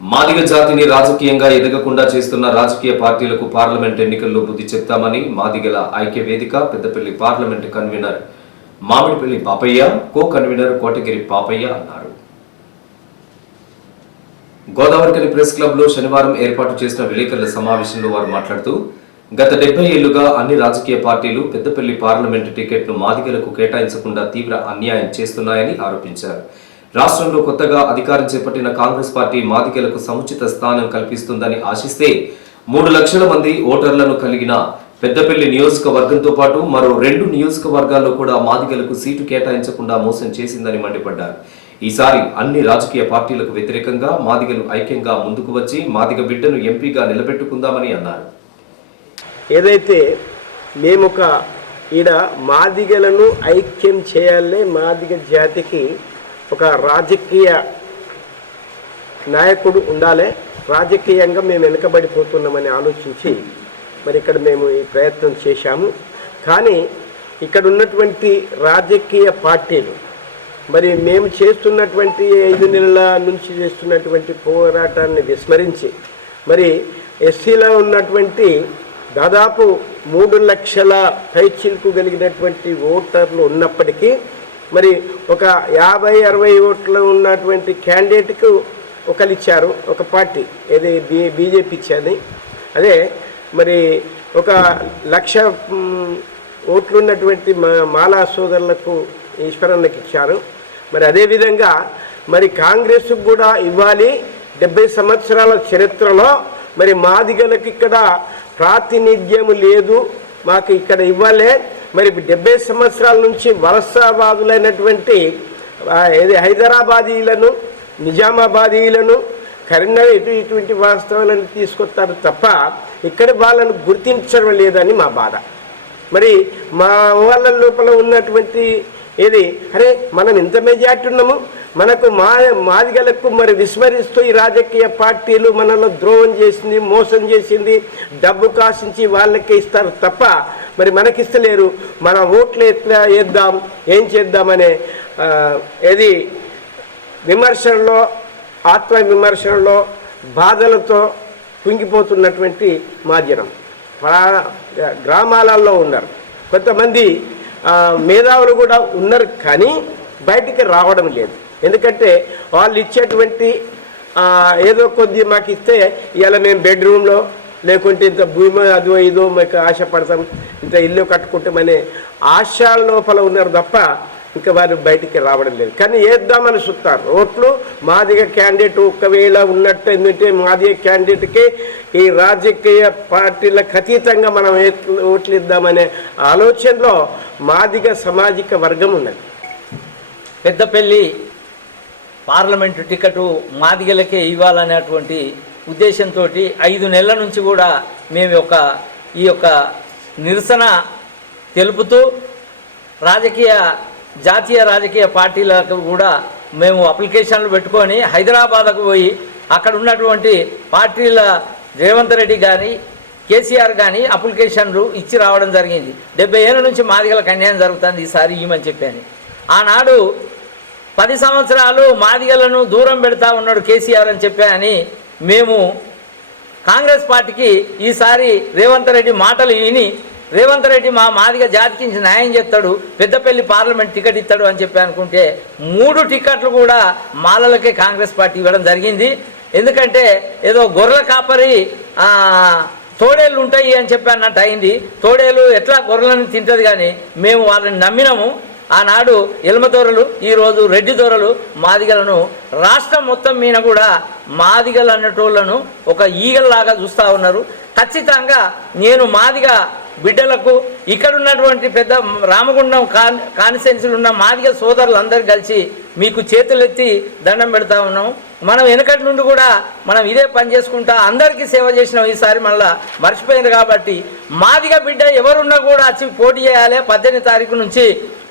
మాదిగ జాతిని రాజకీయంగా ఎదగకుండా చేస్తున్న రాజకీయ పార్టీలకు పార్లమెంట్ ఎన్నికల్లో బుద్ధి చెప్తామని మాదిగల ఐక్య వేదిక Peddapalli parliament convener Mamidipalli Papaiah co convener Kotagiri Papaiah అన్నారు. గోదావరికని ప్రెస్ క్లబ్లో శనివారం ఏర్పాటు చేసిన విలేకరుల సమావేశంలో వారు మాట్లాడుతూ గత డెబ్బై ఏళ్ళుగా అన్ని రాజకీయ పార్టీలు పెద్దపల్లి పార్లమెంటు టికెట్ను మాదిగలకు కేటాయించకుండా తీవ్ర అన్యాయం చేస్తున్నాయని ఆరోపించారు. రాష్ట్రంలో కొత్తగా అధికారం చేపట్టిన కాంగ్రెస్ పార్టీ మాదిగలకు సముచిత స్థానం కల్పిస్తుందని ఆశిస్తే మూడు లక్షల మంది ఓటర్లను కలిగిన పెద్దపల్లి నియోజకవర్గంతో పాటు మరో రెండు నియోజకవర్గాల్లో కూడా మాదిగలకు సీటు కేటాయించకుండా మోసం చేసిందని మండిపడ్డారు. ఈసారి అన్ని రాజకీయ పార్టీలకు వ్యతిరేకంగా మాదిగలు ఐక్యంగా ముందుకు వచ్చి మాదిగ బిడ్డను ఎంపీగా నిలబెట్టుకుందామని అన్నారు. ఏదైతే మేము ఒక ఈడ మాదిగలను ఐక్యం చేయాలనే మాదిగ జాతికి ఒక రాజకీయ నాయకుడు ఉండాలి. రాజకీయంగా మేము వెనుకబడిపోతున్నామని ఆలోచించి మరి ఇక్కడ మేము ఈ ప్రయత్నం చేశాము. కానీ ఇక్కడ ఉన్నటువంటి రాజకీయ పార్టీలు మరి మేము చేస్తున్నటువంటి ఐదు నెలల నుంచి చేస్తున్నటువంటి పోరాటాన్ని విస్మరించి మరి ఎస్సీలో ఉన్నటువంటి దాదాపు మూడు లక్షల పైచిల్కు కలిగినటువంటి ఓటర్లు ఉన్నప్పటికీ మరి ఒక యాభై అరవై ఓట్లు ఉన్నటువంటి క్యాండిడేట్కు ఒకరు ఇచ్చారు ఒక పార్టీ ఏది బీ బీజేపీ ఇచ్చేది. అదే మరి ఒక లక్ష ఓట్లున్నటువంటి ఓట్లు ఉన్నటువంటి మా మాలా సోదరులకు ఈశ్వరన్నకి ఇచ్చారు. మరి అదేవిధంగా మరి కాంగ్రెస్ కూడా ఇవ్వాలి డెబ్బై సంవత్సరాల చరిత్రలో. మరి మాదిగలకు ఇక్కడ ప్రాతినిధ్యం లేదు మాకు ఇక్కడ ఇవ్వాలే. మరి డెబ్బై సంవత్సరాల నుంచి వలసవాదులైనటువంటి ఏది హైదరాబాదీలను నిజామాబాదీలను కరీంనగర్ ఇటు ఇటువంటి వాస్తవాలను తీసుకొస్తారు తప్ప ఇక్కడ వాళ్ళను గుర్తించడం లేదని మా బాధ. మరి మా వాళ్ళ లోపల ఉన్నటువంటి ఏది అరే మనం ఇంత మెజార్టీ ఉన్నాము మనకు మా మాదిగలకు మరి విస్మరిస్తూ ఈ రాజకీయ పార్టీలు మనలో ద్రోహం చేసింది మోసం చేసింది డబ్బు కాసించి వాళ్ళకే ఇస్తారు తప్ప మరి మనకిస్తలేరు. మన ఓట్లు ఎట్లా వేద్దాం ఏం చేద్దామనే ఏది విమర్శనలో ఆత్మ విమర్శనలో బాధలతో కుంగిపోతున్నటువంటి మా జనం గ్రామాలలో ఉన్నారు. కొంతమంది మేధావులు కూడా ఉన్నారు కానీ బయటికి రావడం లేదు. ఎందుకంటే వాళ్ళు ఇచ్చేటువంటి ఏదో కొద్ది మాకు ఇస్తే ఇవాళ మేము బెడ్రూమ్లో లేకుంటే ఇంత భూమి అదో ఇదో మాకు ఆశపడతాం ఇంత ఇల్లు కట్టుకుంటామనే ఆశ లోపల ఉన్నారు తప్ప ఇంకా వారు బయటికి రావడం లేదు. కానీ వేద్దామని చూస్తారు. ఓట్లు మాదిగ క్యాండిడేట్ ఒకవేళ ఉన్నట్టు ఏంటంటే మాదిగ క్యాండిడేట్కి ఈ రాజకీయ పార్టీలకు అతీతంగా మనం ఓట్లు ఇద్దామనే ఆలోచనలో మాదిగ సామాజిక వర్గం ఉన్నది. పెద్దపల్లి పార్లమెంటు టికెట్ మాదిగలకే ఇవ్వాలనేటువంటి ఉద్దేశంతో ఐదు నెలల నుంచి కూడా మేము యొక్క ఈ యొక్క నిరసన తెలుపుతూ రాజకీయ జాతీయ రాజకీయ పార్టీలకు కూడా మేము అప్లికేషన్లు పెట్టుకొని హైదరాబాద్కు పోయి అక్కడ ఉన్నటువంటి పార్టీల రేవంత్ రెడ్డి కానీ కేసీఆర్ కానీ అప్లికేషన్లు ఇచ్చి రావడం జరిగింది. డెబ్బై ఏళ్ళ నుంచి మాదిగల కన్యాయం జరుగుతుంది ఈసారి ఇవ్వమని చెప్పాను. ఆనాడు పది సంవత్సరాలు మాదిగలను దూరం పెడతా ఉన్నాడు కేసీఆర్ అని చెప్పాను మేము కాంగ్రెస్ పార్టీకి ఈసారి రేవంత్ రెడ్డి మాటలు విని రేవంత్ రెడ్డి మా మాదిగా జాతికించి న్యాయం చేస్తాడు పెద్దపల్లి పార్లమెంట్ టికెట్ ఇస్తాడు అని చెప్పి అనుకుంటే మూడు టికెట్లు కూడా మాలలకే కాంగ్రెస్ పార్టీ ఇవ్వడం జరిగింది. ఎందుకంటే ఏదో గొర్రెల కాపరి తోడేళ్ళు ఉంటాయి అని చెప్పి అన్నట్టు అయింది. తోడేలు ఎట్లా గొర్రెలను తింటుంది కానీ మేము వాళ్ళని నమ్మినాము. ఆనాడు ఎల్మ దొరలు ఈరోజు రెడ్డి దొరలు మాదిగలను రాష్ట్రం మొత్తం మీద కూడా మాదిగలు అన్నటోళ్ళను ఒక ఈగల్లాగా చూస్తూ ఉన్నారు. ఖచ్చితంగా నేను మాదిగ బిడ్డలకు ఇక్కడ ఉన్నటువంటి పెద్ద రామగుండం కాన్ కాన్స్టిట్యున్సీలు ఉన్న మాదిగ సోదరులందరూ కలిసి మీకు చేతులెత్తి దండం పెడతా ఉన్నాం. మనం వెనకటి నుండి కూడా మనం ఇదే పని చేసుకుంటా అందరికీ సేవ చేసినాం ఈసారి మళ్ళా మర్చిపోయింది కాబట్టి మాదిగ బిడ్డ ఎవరున్నా కూడా వచ్చి పోటీ చేయాలి. పద్దెనిమిది తారీఖు నుంచి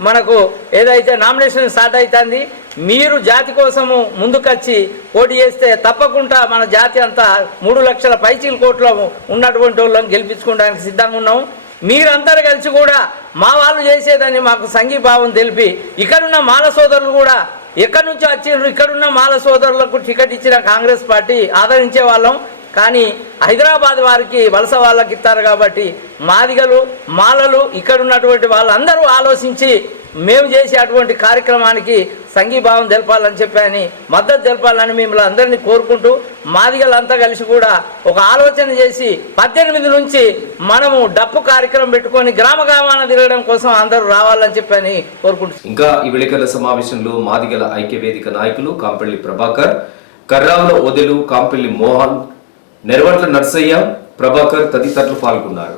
మనకు ఏదైతే నామినేషన్ స్టార్ట్ అవుతుంది మీరు జాతి కోసము ముందుకొచ్చి పోటీ చేస్తే తప్పకుండా మన జాతి అంతా మూడు లక్షల పైచీల కోట్ల ఉన్నటువంటి వాళ్ళని గెలిపించుకోవడానికి సిద్ధంగా ఉన్నాం మీరందరూ కలిసి కూడా మా వాళ్ళు చేసేదని మాకు సంఘీభావం తెలిపి ఇక్కడున్న మాల సోదరులు కూడా ఎక్కడి నుంచి వచ్చిండ్రు ఇక్కడున్న మాల సోదరులకు టికెట్ ఇచ్చిన కాంగ్రెస్ పార్టీ ఆదరించే వాళ్ళం. కానీ హైదరాబాద్ వారికి వలస వాళ్ళకి ఇస్తారు కాబట్టి మాదిగలు మాలలు ఇక్కడ ఉన్నటువంటి వాళ్ళందరూ ఆలోచించి మేము చేసే అటువంటి కార్యక్రమానికి సంఘీభావం తెలపాలని చెప్పాని మద్దతు తెలపాలని మిమ్మల్ని అందరినీ కోరుకుంటూ మాదిగలంతా కలిసి కూడా ఒక ఆలోచన చేసి పద్దెనిమిది నుంచి మనము డప్పు కార్యక్రమం పెట్టుకొని గ్రామ గ్రామాన తిరగడం కోసం అందరూ రావాలని చెప్పని కోరుకుంటున్నాం. ఇంకా ఈ విలేకరుల సమావేశంలో మాదిగల ఐక్య వేదిక నాయకులు కాంపల్లి ప్రభాకర్ కర్రావుల ఓదెలు కాంపల్లి మోహన్ నెరవట్ల నర్సయ్య ప్రభాకర్ తదితరులు పాల్గొన్నారు.